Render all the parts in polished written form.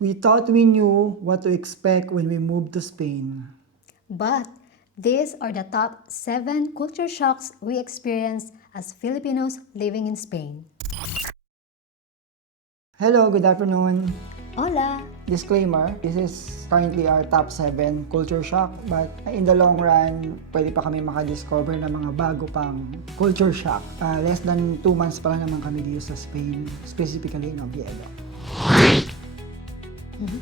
We thought we knew what to expect when we moved to Spain. But these are the top 7 culture shocks we experienced as Filipinos living in Spain. Hello, good afternoon. Hola! Disclaimer, this is currently our top 7 culture shock, but in the long run, pwede pa kami makadiscover ng mga bago pang culture shock. Less than 2 months pa lang naman kami dito sa Spain, specifically in Oviedo.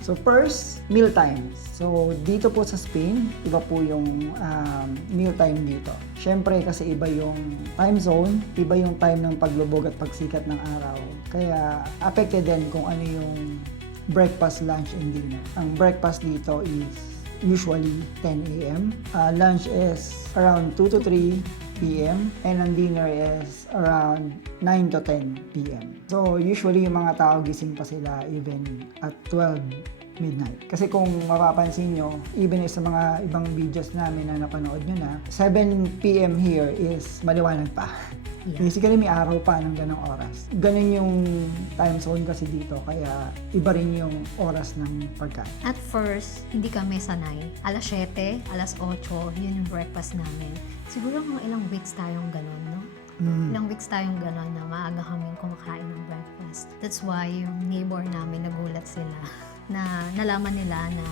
So first, meal times. So dito po sa Spain, iba po yung meal time dito. Syempre kasi iba yung time zone, iba yung time ng paglubog at pagsikat ng araw. Kaya affected din kung ano yung breakfast, lunch, and dinner. Ang breakfast dito is usually 10 a.m. Lunch is around 2 to 3 p.m. and ang dinner is around 9 to 10 p.m. So usually yung mga tao gising pa sila even at 12 midnight. Kasi kung mapapansin nyo, even sa mga ibang videos namin na napanood nyo na, 7 p.m. here is maliwanag pa. Yeah. Basically, may araw pa ng ganong oras. Ganun yung time zone kasi dito, kaya iba rin yung oras ng pagkain. At first, hindi kami sanay. Alas 7, alas 8, yun yung breakfast namin. Siguro mga ilang weeks tayong ganun, no? Ilang weeks tayong gano'n na maaga kaming kumakain ng breakfast. That's why yung neighbor namin nagulat sila na nalaman nila na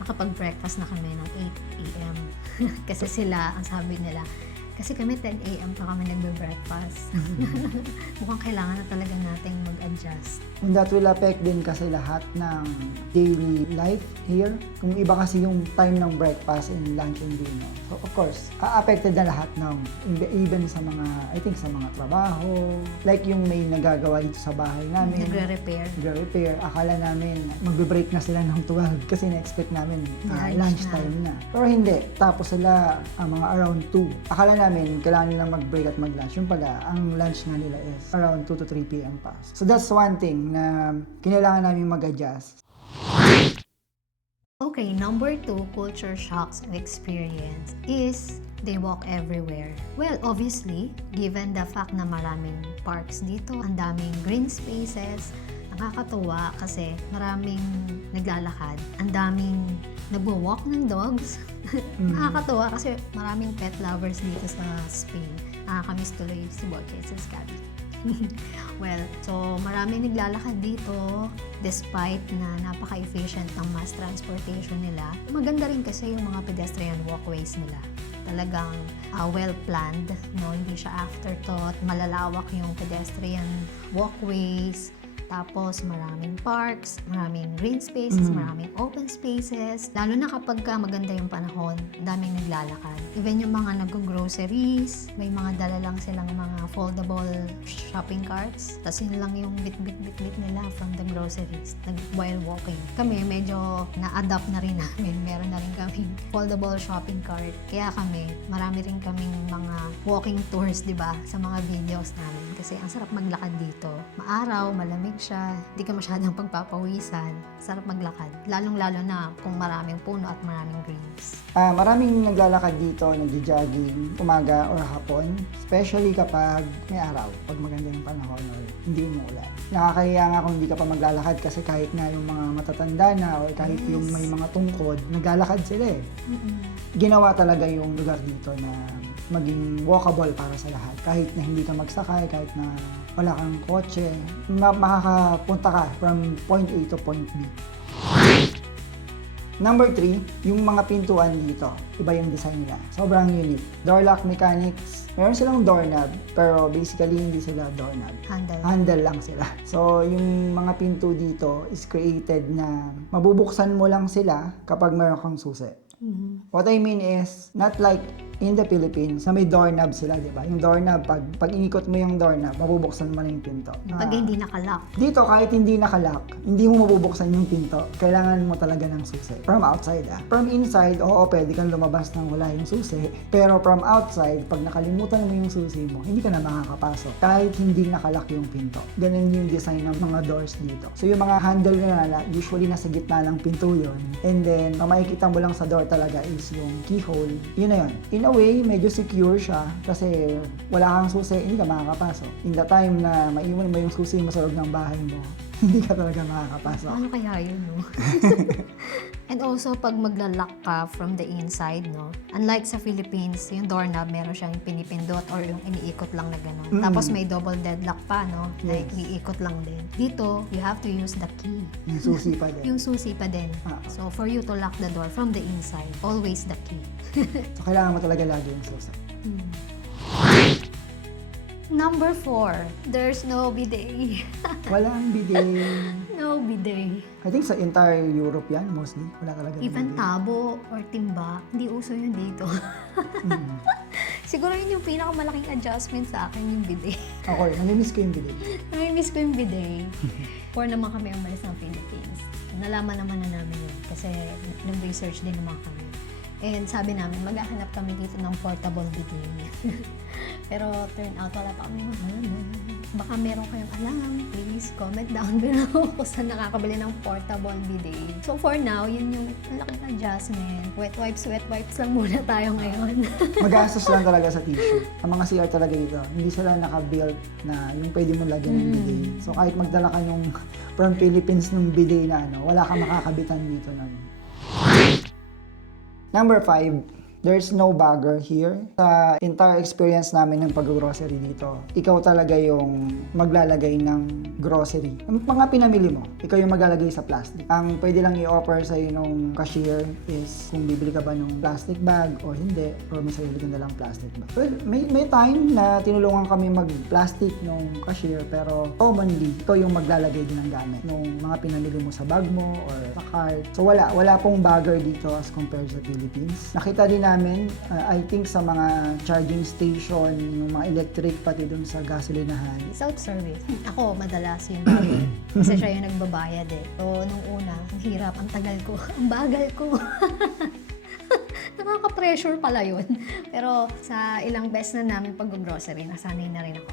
nakapag-breakfast na kami ng 8 a.m. Kasi sila, ang sabi nila, kasi kami 10 a.m. pa kami nagbe-breakfast. Mukhang kailangan na talaga nating mag-adjust. And that will affect din kasi lahat ng daily life here. Kung iba kasi yung time ng breakfast and lunch and dinner. So of course, affected na lahat ng, even sa mga, I think sa mga trabaho. Like yung may nagagawa dito sa bahay namin. Nagre-repair. Akala namin magbe-break na sila ng 12 kasi na-expect namin lunch Lunch na. time na. Pero hindi. Tapos sila mga around 2. Akala namin kailangan nilang mag-break at mag-lunch. Yung pala, ang lunch nga nila is around 2 to 3 p.m. pa. So that's one thing na kinailangan namin mag-adjust. Okay, number 2 culture shocks we experience is they walk everywhere. Well, obviously, given the fact na maraming parks dito, ang daming green spaces, nakakatuwa kasi maraming naglalakad, ang daming nagwo-walk ng dogs. Nakakatuwa kasi maraming pet lovers dito sa Spain. Nakakamiss tuloy si Borges at Scabby. Well, so maraming naglalakad dito despite na napaka-efficient ng mass transportation nila. Maganda rin kasi yung mga pedestrian walkways nila. Talagang well-planned, no? Hindi siya afterthought. Malalawak yung pedestrian walkways. Tapos maraming parks, maraming green spaces, maraming open spaces. Lalo na kapag maganda yung panahon, daming naglalakad. Even yung mga nag-groceries, may mga dala lang silang mga foldable shopping carts. Tapos yun lang yung bit-bit nila from the groceries while walking. Kami medyo na-adapt na rin namin. Meron na rin kaming foldable shopping cart. Kaya kami, marami rin kaming mga walking tours, di ba, sa mga videos namin. Kasi ang sarap maglakad dito. Maaraw, malamig siya, hindi ka masyadong pagpapawisan, sarap maglakad. Lalong-lalo na kung maraming puno at maraming greens. Maraming naglalakad dito, nagja-jogging, umaga or hapon, especially kapag may araw, pag maganda yung panahon or hindi umuulan. Nakakahiya nga kung hindi ka pa maglalakad kasi kahit nga yung mga matatanda na or kahit yung may mga tungkod, naglalakad sila eh. Ginawa talaga yung lugar dito na maging walkable para sa lahat. Kahit na hindi ka magsakay, kahit na wala kang kotse, makakapunta ka from point A to point B. Number 3, yung mga pintuan dito, iba yung design nila. Sobrang unique. Door lock mechanics, meron silang doorknob, pero basically hindi sila doorknob. Handle lang sila. So, yung mga pinto dito is created na mabubuksan mo lang sila kapag meron kang susi. What I mean is, not like in the Philippines, na may doorknob sila, di ba? Yung doorknob, pag inikot mo yung doorknob, mabubuksan mo na yung pinto. Pag hindi nakalock. Dito, kahit hindi nakalock, hindi mo mabubuksan yung pinto. Kailangan mo talaga ng susi. From outside, From inside, oo, pwede kang lumabas nang wala yung susi. Pero from outside, pag nakalimutan mo yung susi mo, hindi ka na makakapasok. Kahit hindi nakalock yung pinto. Ganun yung design ng mga doors dito. So, yung mga handle na usually nasa gitna ng pinto yun. And then, ang makikita mo lang sa door talaga is yung keyhole. Yun na yun. In a way, medyo secure siya kasi wala kang susi, hindi ka makakapasok. In the time na maiwan mo yung susi mo sa loob ng bahay mo, hindi ka talaga makakapasok. Ano kaya yun, no? And also, pag magla-lock ka from the inside, no? Unlike sa Philippines, yung doorknob, meron siyang pinipindot or yung iniikot lang na gano'n. Tapos may double deadlock pa, no? Like, iikot lang din. Dito, you have to use the key. Yung susi pa din. Yung susi pa din. Ah. So, for you to lock the door from the inside, always the key. So, kailangan mo talaga lagi yung susi. Number 4, there's no bidet. Walang bidet. No bidet. I think sa entire Europe yan, mostly. Wala talaga Even bidet. tabo or timba, hindi uso yun dito. Siguro yun yung pinakamalaking adjustment sa akin, yung bidet. Ako, namimiss ko yung bidet. Namimiss ko yung bidet. Or naman kami umalis ng Philippines. Nalaman naman na namin yun kasi nag-research din naman kami. And sabi namin, maghahanap kami dito ng portable bidet. Pero turn out, wala pa kami mahanap. Baka meron kayong alam, please comment down below kung saan nakakabili ng portable bidet. So for now, yun yung laking adjustment. Wet wipes lang muna tayo ngayon. Magastos lang talaga sa tissue. Ang mga CR talaga dito, hindi sila naka-build na yung pwede mo lagyan ng bidet. So kahit magdala ka nung from Philippines nung bidet na wala kang makakabitan dito nun. Number 5, there's no bagger here. Sa entire experience namin ng pag-grocery dito, ikaw talaga yung maglalagay ng grocery. Yung mga pinamili mo, ikaw yung maglalagay sa plastic. Ang pwede lang i-offer sa'yo nung cashier is kung bibili ka ba ng plastic bag o hindi, or may sarili ka nalang plastic bag. Well, may time na tinulungan kami mag-plastic nung cashier, pero commonly, ikaw yung maglalagay din ng gamit nung mga pinamili mo sa bag mo or sa cart. So wala pong bagger dito as compared sa Philippines. Nakita din namin, I think sa mga charging station, yung mga electric pati dun sa gasolinahan. Self-service. Ako, madalas yun bagay. Kasi siya yung nagbabayad eh. So, nung una, ang hirap, ang tagal ko, ang bagal ko. Nakaka-pressure pala yun. Pero sa ilang beses na namin pag-grocery, nasanay na rin ako.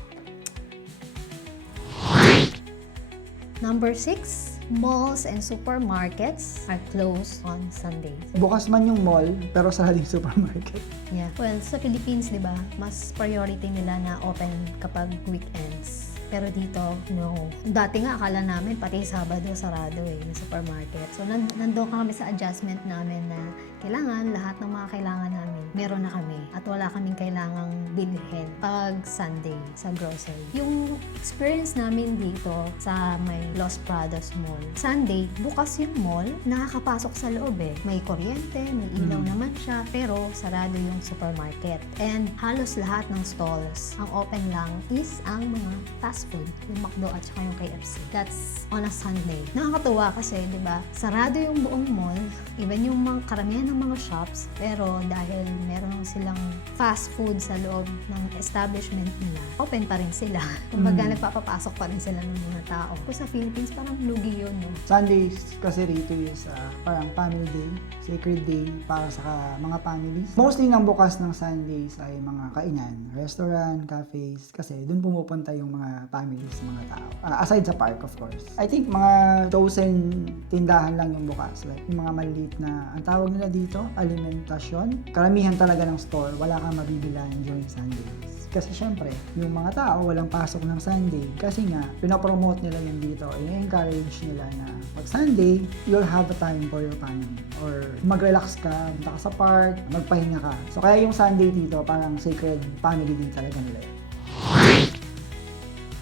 Number 6, malls and supermarkets are closed on Sundays. Bukas man yung mall, pero sarado yung supermarket. Yeah. Well, sa Philippines, di ba, mas priority nila na open kapag weekends. Pero dito, no. Dati nga, akala namin, pati Sabado, sarado yung supermarket. So, nandun kami sa adjustment namin na kailangan, lahat ng mga kailangan namin, meron na kami. At wala kaming kailangang bilhin pag Sunday sa grocery. Yung experience namin dito sa may Los Prados Mall, Sunday, bukas yung mall, nakakapasok sa loob eh. May kuryente, may ilaw naman siya, pero sarado yung supermarket. And halos lahat ng stalls, ang open lang is ang mga fast food, yung McDo at saka yung KFC. That's on a Sunday. Nakakatuwa kasi, di ba, sarado yung buong mall, even yung mga karamihan ng mga shops, pero dahil meron silang fast food sa loob ng establishment nila, open pa rin sila. Kumbaga, nagpapapasok pa rin sila ng mga tao. Kung sa Philippines, parang lugi yun, no? Sundays kasi rito is parang family day, sacred day para sa mga families. Mostly nang bukas ng Sundays ay mga kainan, restaurant, cafes, kasi dun pumupunta yung mga families, mga tao. Aside sa park, of course. I think mga chosen tindahan lang yung bukas. Like yung mga maliliit na, ang tawag nila dito, alimentasyon. Karamihan talaga ng store, wala kang mabibilan during Sundays. Kasi syempre, yung mga tao walang pasok ng Sunday. Kasi nga, pinapromote nila yung dito. I-encourage nila na pag Sunday, you'll have a time for your family. Or mag-relax ka, punta ka sa park, magpahinga ka. So kaya yung Sunday dito, parang sacred family din talaga nila.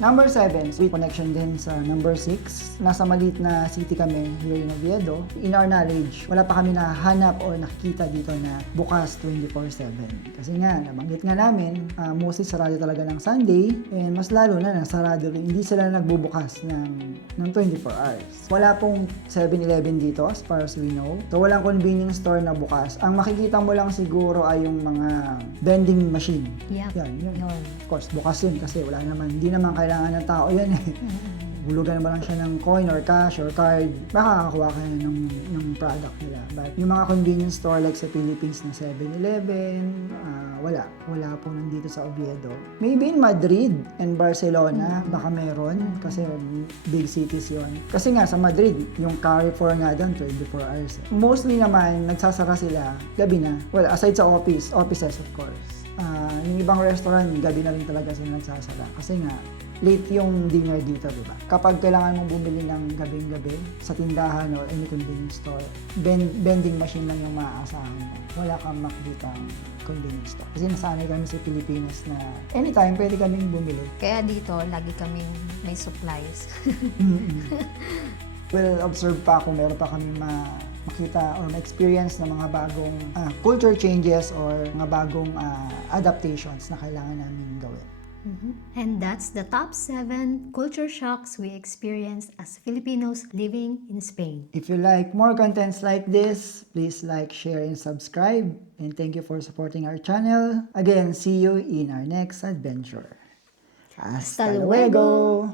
Number 7, sweet connection din sa number 6. Nasa maliit na city kami here in Oviedo. In our knowledge, wala pa kami nahanap o nakikita dito na bukas 24/7. Kasi nga, nabanggit nga namin, mostly sarado talaga ng Sunday and mas lalo na sarado rin. Hindi sila nagbubukas ng 24 hours. Wala pong 7-Eleven dito as far as we know. So walang convenience store na bukas. Ang makikita mo lang siguro ay yung mga vending machine. Yep. Yan. Yun. Of course, bukas yun kasi wala naman, hindi naman kailangan ng tao yan eh. Bulugan mo lang siya ng coin or cash or card, makakakuha ka na ng product nila. But yung mga convenience store like sa Philippines na 7-Eleven, wala po nandito sa Oviedo. Maybe in Madrid and Barcelona, baka meron kasi big cities yon. Kasi nga sa Madrid, yung Carrefour nga doon, 24 hours. Mostly naman, nagsasara sila gabi na. Well, aside sa offices of course. Yung ibang restaurant, gabi na rin talaga sila nagsasara. Kasi nga, late yung dinner dito, di ba? Kapag kailangan mong bumili ng gabing-gabi sa tindahan or any convenience store, vending machine lang yung maaasahan mo. Wala kang makikitang convenience store. Kasi nasanay kami sa Pilipinas na anytime pwede kaming bumili. Kaya dito, lagi kaming may supplies. Well, observe pa kung meron pa kami makita or ma-experience ng mga bagong culture changes or mga bagong adaptations na kailangan namin gawin. And that's the top 7 culture shocks we experienced as Filipinos living in Spain. If you like more contents like this, please like, share, and subscribe. And thank you for supporting our channel. Again, see you in our next adventure. Hasta luego!